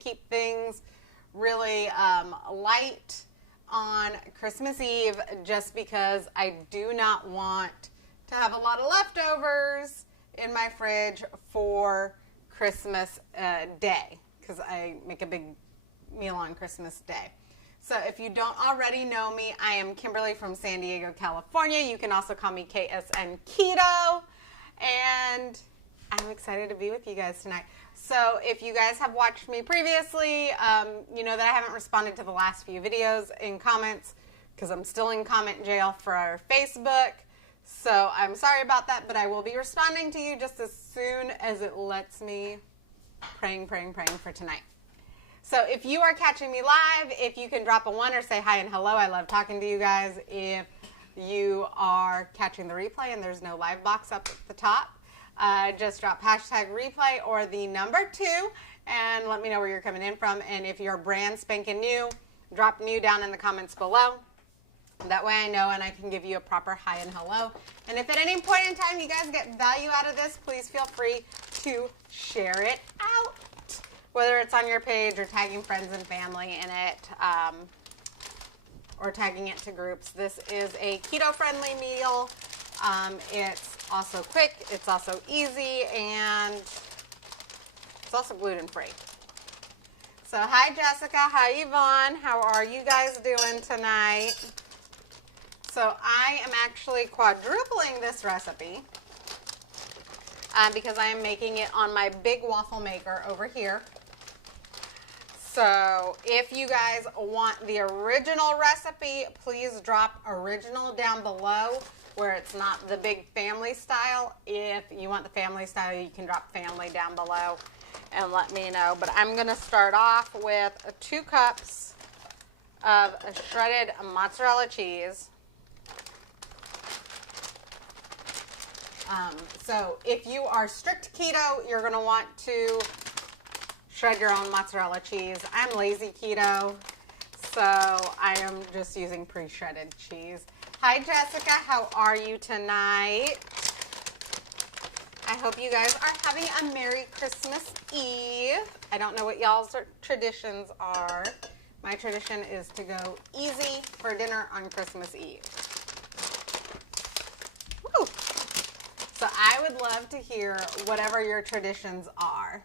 keep things really light on Christmas Eve just because I do not want to have a lot of leftovers in my fridge for Christmas Day because I make a big meal on Christmas Day. So if you don't already know me, I am Kimberly from San Diego, California. You can also call me KSN Keto. And I'm excited to be with you guys tonight. So if you guys have watched me previously, you know that I haven't responded to the last few videos in comments because I'm still in comment jail for our Facebook. So I'm sorry about that, but I will be responding to you just as soon as it lets me. Praying for tonight. So if you are catching me live, if you can drop a 1 or say hi and hello. I love talking to you guys. If you are catching the replay and there's no live box up at the top, just drop hashtag replay or the number 2 and let me know where you're coming in from. And if you're brand spanking new, drop new down in the comments below. That way I know and I can give you a proper hi and hello. And if at any point in time you guys get value out of this, please feel free to share it out. Whether it's on your page or tagging friends and family in it, or tagging it to groups. This is a keto-friendly meal. It's also quick, it's also easy, and it's also gluten-free. So hi Jessica, hi Yvonne, how are you guys doing tonight? So I am actually quadrupling this recipe because I am making it on my big waffle maker over here. So if you guys want the original recipe, please drop original down below where it's not the big family style. If you want the family style, you can drop family down below and let me know. But I'm going to start off with 2 cups of shredded mozzarella cheese. So if you are strict keto, you're going to want to shred your own mozzarella cheese. I'm lazy keto, so I am just using pre-shredded cheese. Hi Jessica, how are you tonight? I hope you guys are having a Merry Christmas Eve. I don't know what y'all's traditions are. My tradition is to go easy for dinner on Christmas Eve. Woo! So I would love to hear whatever your traditions are.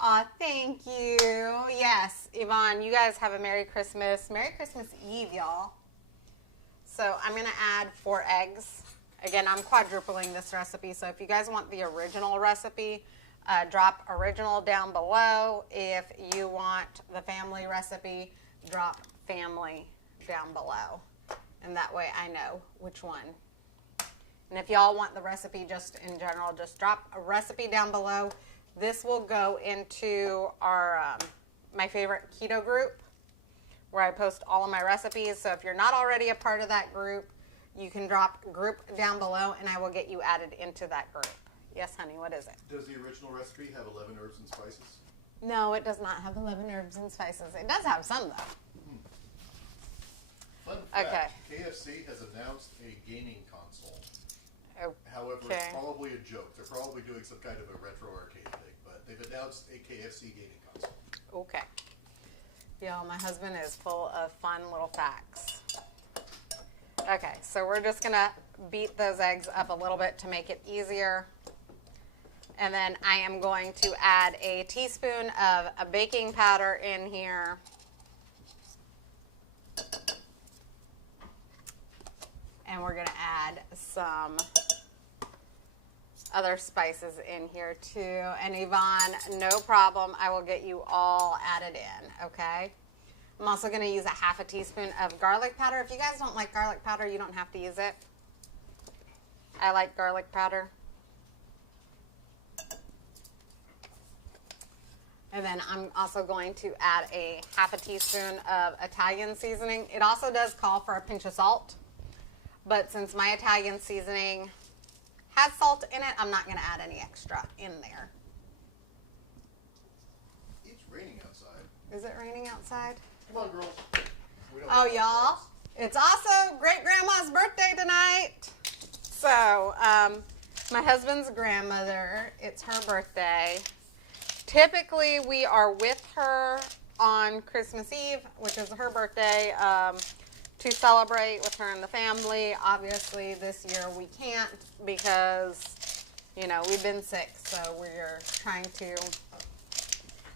Aw, thank you. Yes, Yvonne, you guys have a Merry Christmas. Merry Christmas Eve, y'all. So I'm going to add 4 eggs. Again, I'm quadrupling this recipe, so if you guys want the original recipe, drop original down below. If you want the family recipe, drop family down below. And that way I know which one. And if y'all want the recipe just in general, just drop a recipe down below. This will go into our my favorite keto group where I post all of my recipes. So if you're not already a part of that group, you can drop group down below and I will get you added into that group. Yes, honey, what is it? Does the original recipe have 11 herbs and spices? No, it does not have 11 herbs and spices. It does have some, though. Fun fact, okay. KFC has announced a gaming console. Okay. However, it's probably a joke. They're probably doing some kind of a retro arcade thing, but they've announced a KFC gaming console. Okay. Y'all, my husband is full of fun little facts. Okay, so we're just going to beat those eggs up a little bit to make it easier. And then I am going to add a teaspoon of a baking powder in here. And we're going to add some other spices in here too. And Yvonne, no problem. I will get you all added in, okay? I'm also going to use a half a teaspoon of garlic powder. If you guys don't like garlic powder, you don't have to use it. I like garlic powder. And then I'm also going to add a half a teaspoon of Italian seasoning. It also does call for a pinch of salt. But since my Italian seasoning has salt in it, I'm not going to add any extra in there. It's raining outside. Is it raining outside? Come on, girls. Oh, y'all. It's also great-grandma's birthday tonight. So, my husband's grandmother, it's her birthday typically we are with her on Christmas Eve, which is her birthday, to celebrate with her and the family. Obviously, this year we can't because, you know, we've been sick, so we're trying to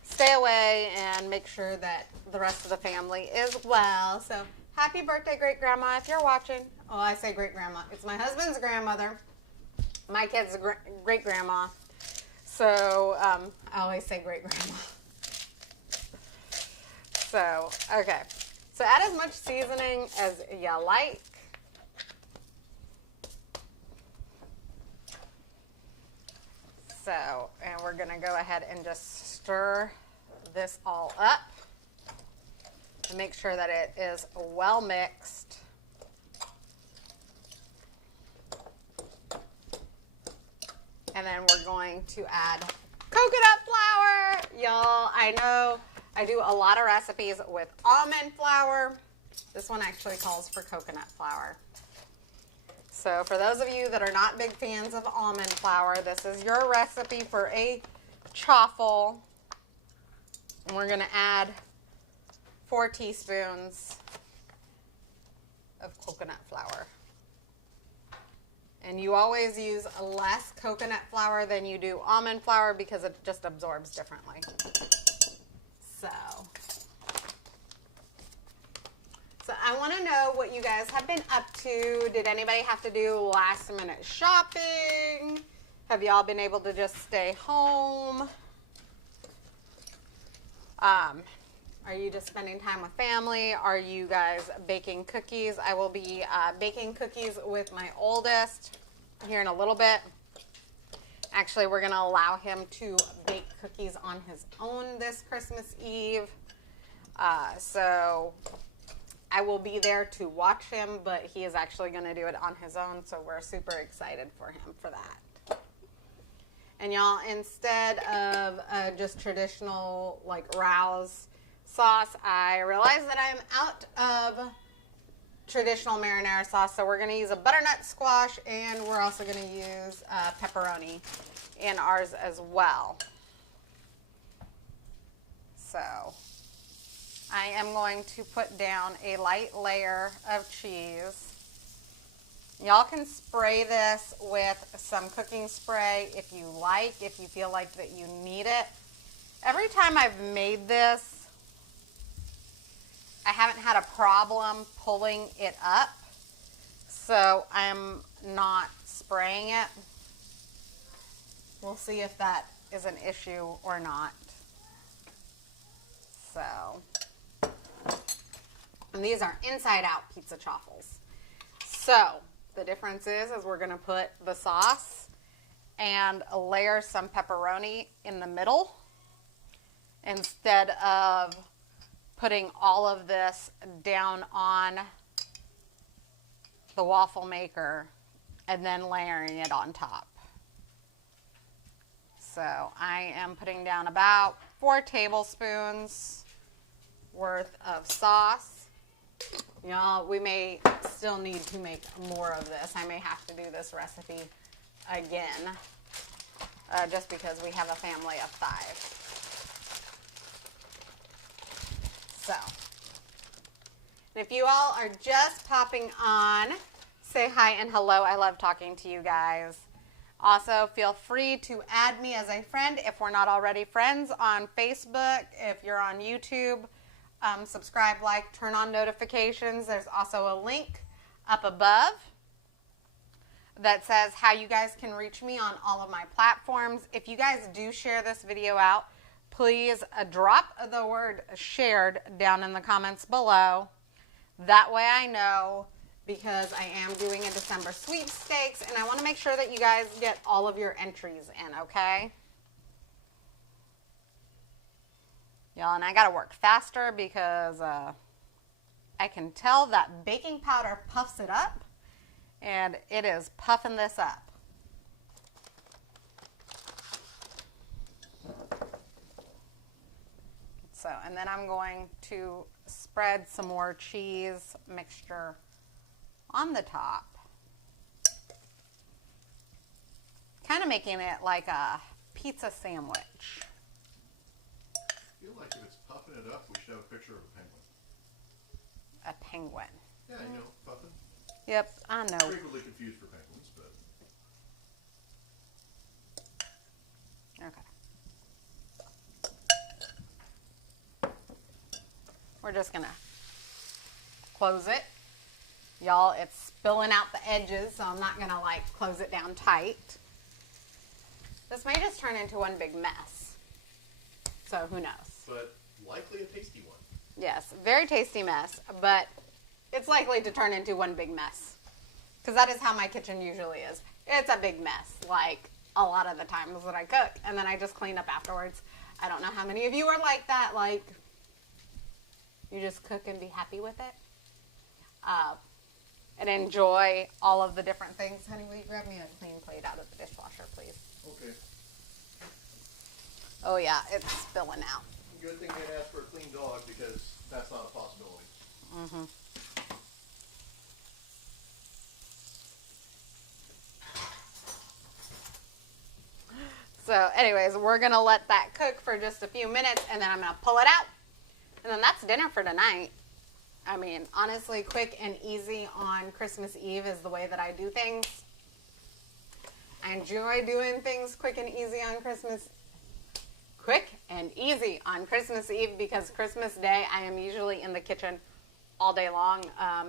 stay away and make sure that the rest of the family is well. So, happy birthday, great grandma, if you're watching. Oh, I say great grandma. It's my husband's grandmother, my kid's great grandma. So, I always say great grandma. So, okay. So, add as much seasoning as you like. So, and we're going to go ahead and just stir this all up to make sure that it is well mixed. And then we're going to add coconut flour. Y'all, I know I do a lot of recipes with almond flour. This one actually calls for coconut flour. So for those of you that are not big fans of almond flour, this is your recipe for a chaffle. And we're going to add 4 teaspoons of coconut flour. And you always use less coconut flour than you do almond flour because it just absorbs differently. So I want to know what you guys have been up to. Did anybody have to do last minute shopping? Have y'all been able to just stay home? Are you just spending time with family? Are you guys baking cookies? I will be baking cookies with my oldest here in a little bit. Actually, we're going to allow him to bake cookies on his own this Christmas Eve. So I will be there to watch him, but he is actually going to do it on his own, so we're super excited for him for that. And y'all, instead of just traditional like Rouse sauce, I realized that I'm out of traditional marinara sauce, so we're going to use a butternut squash, and we're also going to use pepperoni in ours as well. So I am going to put down a light layer of cheese. Y'all can spray this with some cooking spray if you like, if you feel like that you need it. Every time I've made this, I haven't had a problem pulling it up, so I'm not spraying it. We'll see if that is an issue or not. So, and these are inside out pizza chaffles. So the difference is we're going to put the sauce and layer some pepperoni in the middle instead of putting all of this down on the waffle maker and then layering it on top. So I am putting down about 4 tablespoons worth of sauce. Y'all, we may still need to make more of this. I may have to do this recipe again, just because we have a family of 5. So, and if you all are just popping on, say hi and hello. I love talking to you guys. Also, feel free to add me as a friend if we're not already friends on Facebook. If you're on YouTube, subscribe, like, turn on notifications. There's also a link up above that says how you guys can reach me on all of my platforms. If you guys do share this video out, please drop the word shared down in the comments below. That way I know, because I am doing a December sweepstakes and I want to make sure that you guys get all of your entries in, okay? Y'all, and I got to work faster because I can tell that baking powder puffs it up, and it is puffing this up. So, and then I'm going to spread some more cheese mixture on the top. Kind of making it like a pizza sandwich. feel like if it's puffing it up, we should have a picture of a penguin. A penguin. Yeah, you know, puffin. Yep, I know. Frequently confused for penguins, but Okay. We're just gonna close it. Y'all, it's spilling out the edges, so I'm not gonna like close it down tight. This may just turn into one big mess. So who knows? but likely a tasty one. Yes, very tasty mess, but it's likely to turn into one big mess. Because that is how my kitchen usually is. It's a big mess, like a lot of the times that I cook, and then I just clean up afterwards. I don't know how many of you are like that, like you just cook and be happy with it. And enjoy all of the different things. Honey, will you grab me a clean plate out of the dishwasher, please? Okay. Oh yeah, it's spilling out. Good thing they asked for a clean dog because that's not a possibility. Mm-hmm. So anyways, we're going to let that cook for just a few minutes, and then I'm going to pull it out. And then that's dinner for tonight. I mean, honestly, quick and easy on Christmas Eve is the way that I do things. I enjoy doing things quick and easy on Christmas Eve because Christmas Day I am usually in the kitchen all day long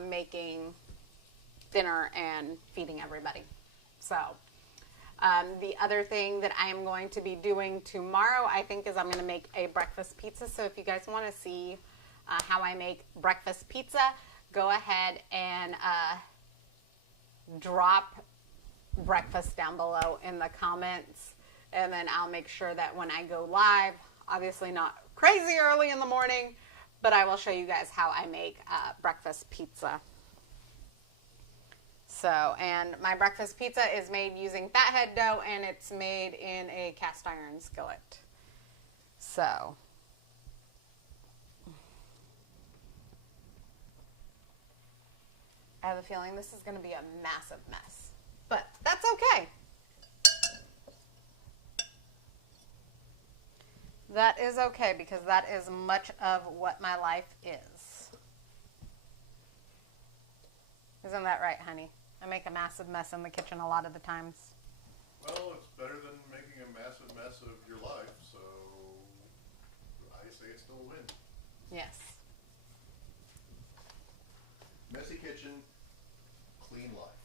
making dinner and feeding everybody. So the other thing that I am going to be doing tomorrow, I think, is I'm going to make a breakfast pizza. So if you guys want to see how I make breakfast pizza, go ahead and drop breakfast down below in the comments, and then I'll make sure that when I go live, obviously not crazy early in the morning, but I will show you guys how I make breakfast pizza. So, and my breakfast pizza is made using fathead dough, and it's made in a cast iron skillet. So, I have a feeling this is going to be a massive mess, but that's okay. That is okay because that is much of what my life is. Isn't that right, honey? I make a massive mess in the kitchen a lot of the times. Well, it's better than making a massive mess of your life, so I say it's still a win. Yes. Messy kitchen, clean life.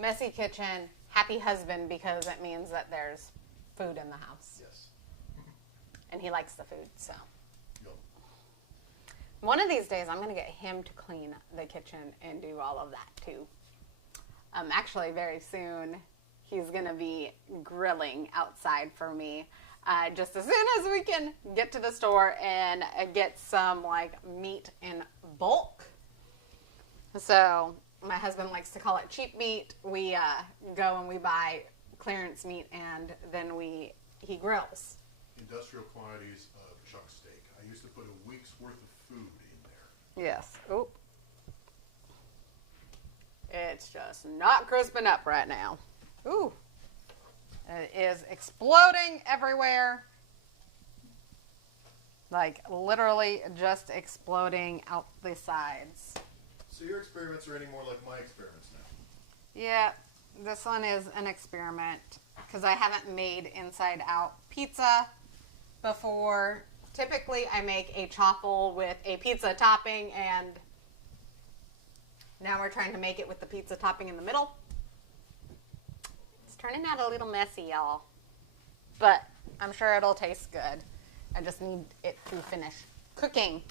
Messy kitchen, happy husband because it means that there's food in the house. Yes. And he likes the food, so. Yep. One of these days, I'm going to get him to clean the kitchen and do all of that, too. Actually, very soon, he's going to be grilling outside for me. Just as soon as we can get to the store and get some, like, meat in bulk. So, my husband likes to call it cheap meat. We go and we buy clearance meat, and then he grills. Industrial quantities of chuck steak. I used to put a week's worth of food in there. Yes. Oh. It's just not crisping up right now. Ooh. It is exploding everywhere. Like literally just exploding out the sides. So your experiments are any more like my experiments now? Yeah, this one is an experiment because I haven't made inside out pizza before. Typically I make a chaffle with a pizza topping, and now we're trying to make it with the pizza topping in the middle. It's turning out a little messy, y'all. But I'm sure it'll taste good. I just need it to finish cooking.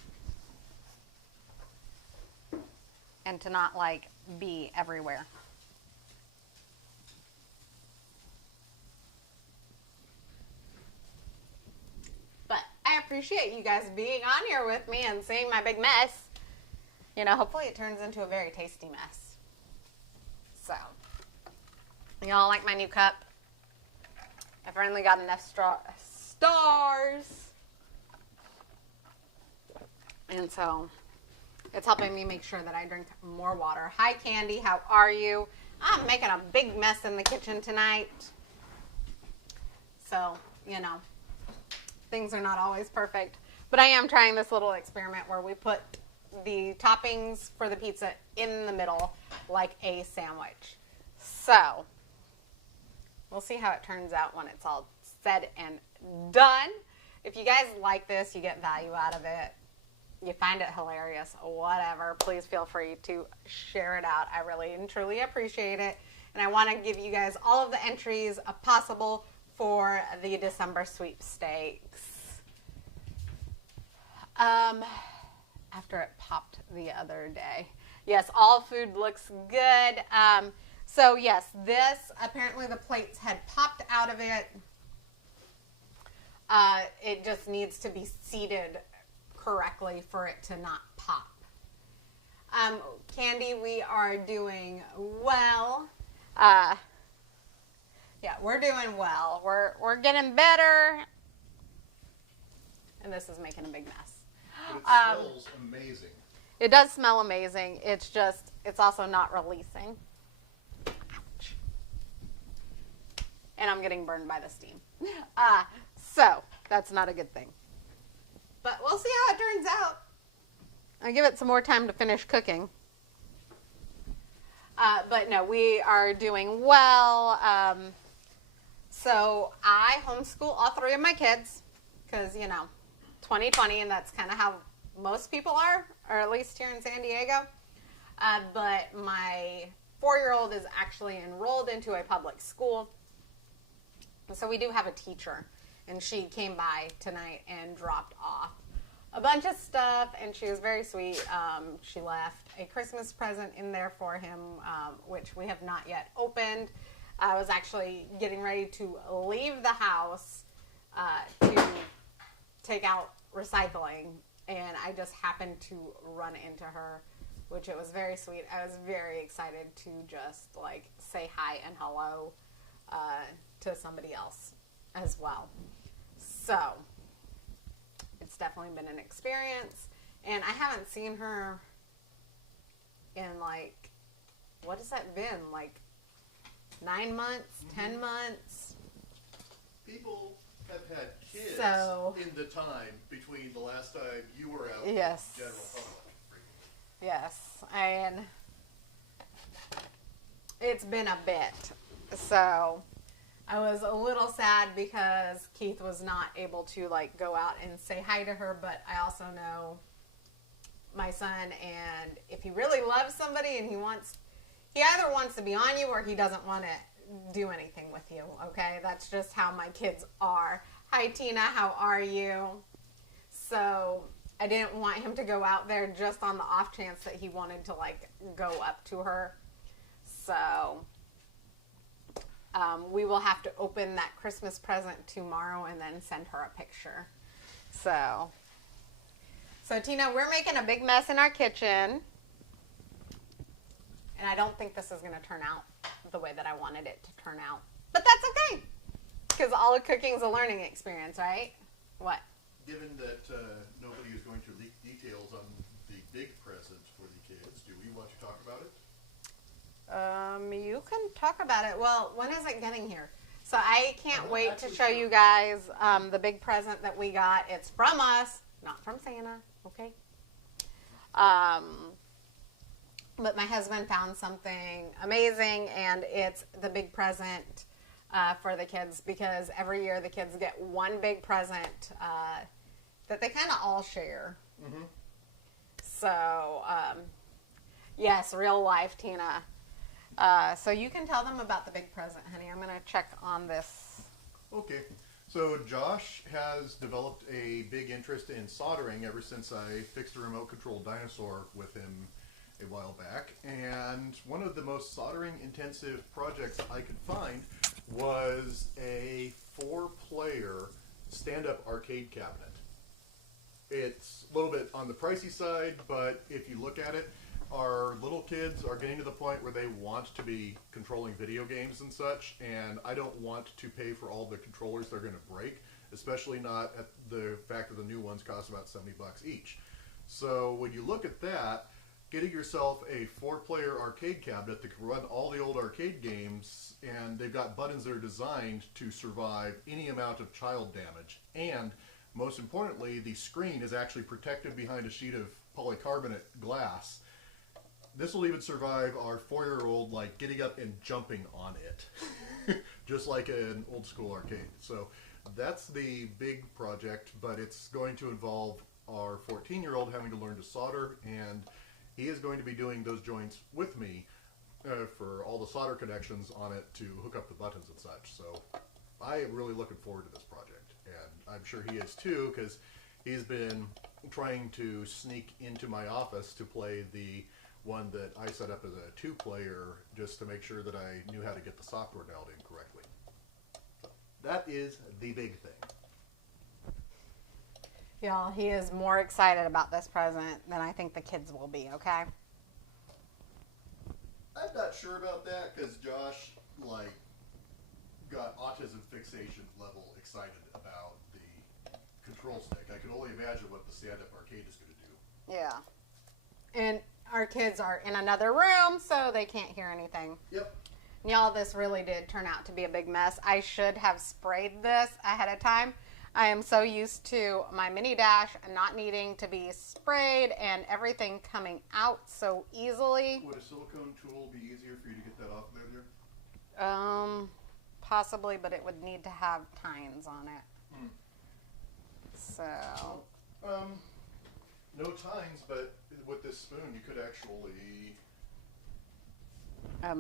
And to not, like, be everywhere. But I appreciate you guys being on here with me and seeing my big mess. You know, hopefully it turns into a very tasty mess. So, y'all like my new cup? I finally got enough stars. And so, it's helping me make sure that I drink more water. Hi, Candy. How are you? I'm making a big mess in the kitchen tonight. So, you know, things are not always perfect. But I am trying this little experiment where we put the toppings for the pizza in the middle like a sandwich. So we'll see how it turns out when it's all said and done. If you guys like this, you get value out of it, you find it hilarious, whatever, please feel free to share it out. I really and truly appreciate it. And I want to give you guys all of the entries possible for the December sweepstakes. After it popped the other day. Yes, all food looks good. So yes, this, apparently the plates had popped out of it. It just needs to be seated correctly for it to not pop. Candy, we are doing well. Yeah, we're doing well. We're getting better. And this is making a big mess. But it smells amazing. It does smell amazing. It's just, it's also not releasing. Ouch. And I'm getting burned by the steam. So that's not a good thing. But we'll see how it turns out. I'll give it some more time to finish cooking. But no, we are doing well. So I homeschool all three of my kids because, you know, 2020, and that's kind of how most people are, or at least here in San Diego. But my 4-year-old is actually enrolled into a public school. So we do have a teacher, and she came by tonight and dropped off a bunch of stuff, and she was very sweet. She left a Christmas present in there for him, which we have not yet opened. I was actually getting ready to leave the house to take out recycling, and I just happened to run into her, which it was very sweet. I was very excited to just like say hi and hello to somebody else as well. So it's definitely been an experience, and I haven't seen her in like, what has that been, like 9 months, 10 months? People have had kids So, in the time between the last time you were out yes, in the general public. yes, and it's been a bit. So I was a little sad because Keith was not able to like go out and say hi to her, but I also know my son, and if he really loves somebody and he either wants to be on you or he doesn't want to do anything with you, okay? That's just how my kids are. Hi, Tina, how are you? So I didn't want him to go out there just on the off chance that he wanted to like go up to her. So we will have to open that Christmas present tomorrow and then send her a picture. So Tina, we're making a big mess in our kitchen. And I don't think this is going to turn out the way that I wanted it to turn out. But that's okay. Because all of cooking is a learning experience, right? What? Given that nobody is going to leak details on the big present for the kids, do we want to talk about it? You can talk about it. Well, when is it getting here? So I can't wait to show you guys the big present that we got. It's from us, not from Santa, okay? But my husband found something amazing, and it's the big present for the kids, because every year the kids get one big present that they kind of all share. Mm-hmm. So, yes, real life, Tina. So you can tell them about the big present, honey. I'm going to check on this. Okay. So Josh has developed a big interest in soldering ever since I fixed a remote control dinosaur with him a while back. And one of the most soldering intensive projects I could find was a 4-player stand-up arcade cabinet. It's a little bit on the pricey side, but if you look at it, our little kids are getting to the point where they want to be controlling video games and such, and I don't want to pay for all the controllers they're going to break, especially not at the fact that the new ones cost about $70 each. So when you look at that, getting yourself a 4-player arcade cabinet that can run all the old arcade games, and they've got buttons that are designed to survive any amount of child damage, and most importantly, the screen is actually protected behind a sheet of polycarbonate glass. This will even survive our 4-year-old like getting up and jumping on it, just like an old school arcade. So that's the big project, but it's going to involve our 14-year-old having to learn to solder, and he is going to be doing those joints with me for all the solder connections on it to hook up the buttons and such. So I am really looking forward to this project, and I'm sure he is too, because he's been trying to sneak into my office to play the one that I set up as a 2-player just to make sure that I knew how to get the software dialed in correctly. So that is the big thing. Y'all, he is more excited about this present than I think the kids will be, okay? I'm not sure about that because Josh, got autism fixation level excited about the control stick. I can only imagine what the stand-up arcade is going to do. Yeah. And our kids are in another room, so they can't hear anything. Yep. Y'all, this really did turn out to be a big mess. I should have sprayed this ahead of time. I am so used to my mini dash not needing to be sprayed and everything coming out so easily. Would a silicone tool be easier for you to get that off there? Possibly, but it would need to have tines on it. Hmm. So. No tines, but with this spoon you could actually...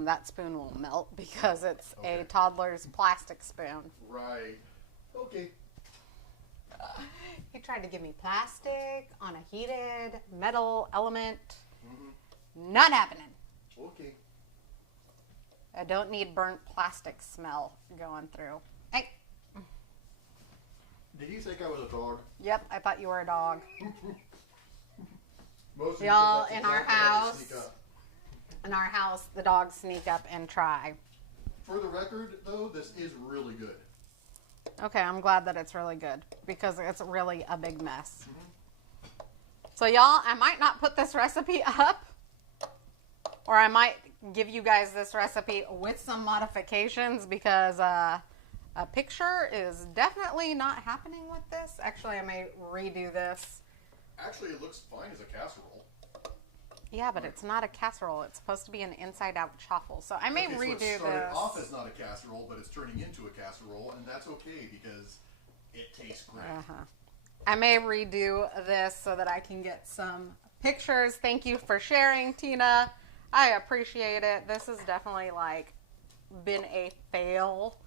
That spoon will melt because it's Okay. a toddler's plastic spoon. Right. Okay. He tried to give me plastic on a heated metal element. Mm-hmm. Not happening. Okay. I don't need burnt plastic smell going through. Hey. Did you think I was a dog? Yep, I thought you were a dog. Most of Y'all, you in our exactly how they house, sneak up. the dogs sneak up and try. For the record, though, this is really good. Okay, I'm glad that it's really good because it's really a big mess. Mm-hmm. So y'all, I might not put this recipe up, or I might give you guys this recipe with some modifications because a picture is definitely not happening with this. Actually, I may redo this. Actually, it looks fine as a casserole. Yeah, but it's not a casserole. It's supposed to be an inside-out chaffle. So I may redo So it started this. off as not a casserole, but it's turning into a casserole, and that's okay because it tastes great. I may redo this so that I can get some pictures. Thank you for sharing, Tina. I appreciate it. This has definitely been a fail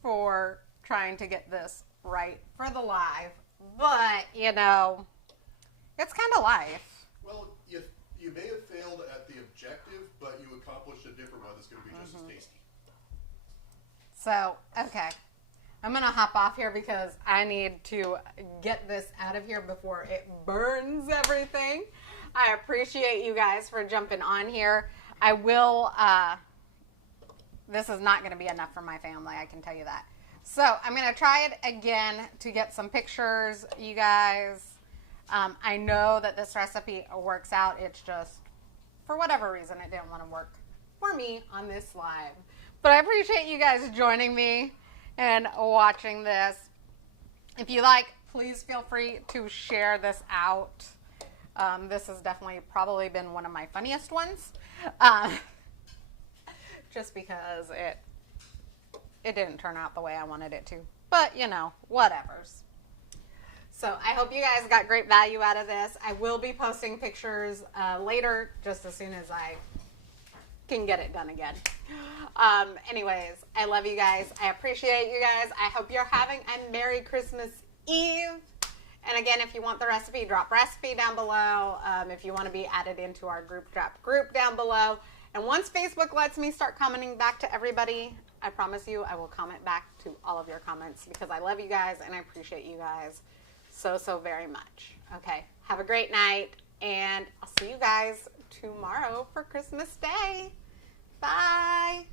for trying to get this right for the live. But, it's kind of life. Well, you may have failed at the objective, but you accomplished a different one that's going to be just as tasty. So, okay. I'm going to hop off here because I need to get this out of here before it burns everything. I appreciate you guys for jumping on here. I will, this is not going to be enough for my family, I can tell you that. So, I'm going to try it again to get some pictures, you guys. I know that this recipe works out. It's just, for whatever reason, it didn't want to work for me on this live. But I appreciate you guys joining me and watching this. If you like, please feel free to share this out. This has definitely probably been one of my funniest ones. Just because it didn't turn out the way I wanted it to. But, whatevers. So I hope you guys got great value out of this. I will be posting pictures later, just as soon as I can get it done again. Anyways, I love you guys. I appreciate you guys. I hope you're having a Merry Christmas Eve. And again, if you want the recipe, drop recipe down below. If you want to be added into our group, drop group down below. And once Facebook lets me start commenting back to everybody, I promise you I will comment back to all of your comments because I love you guys and I appreciate you guys so very much. Okay, have a great night, and I'll see you guys tomorrow for Christmas Day. Bye.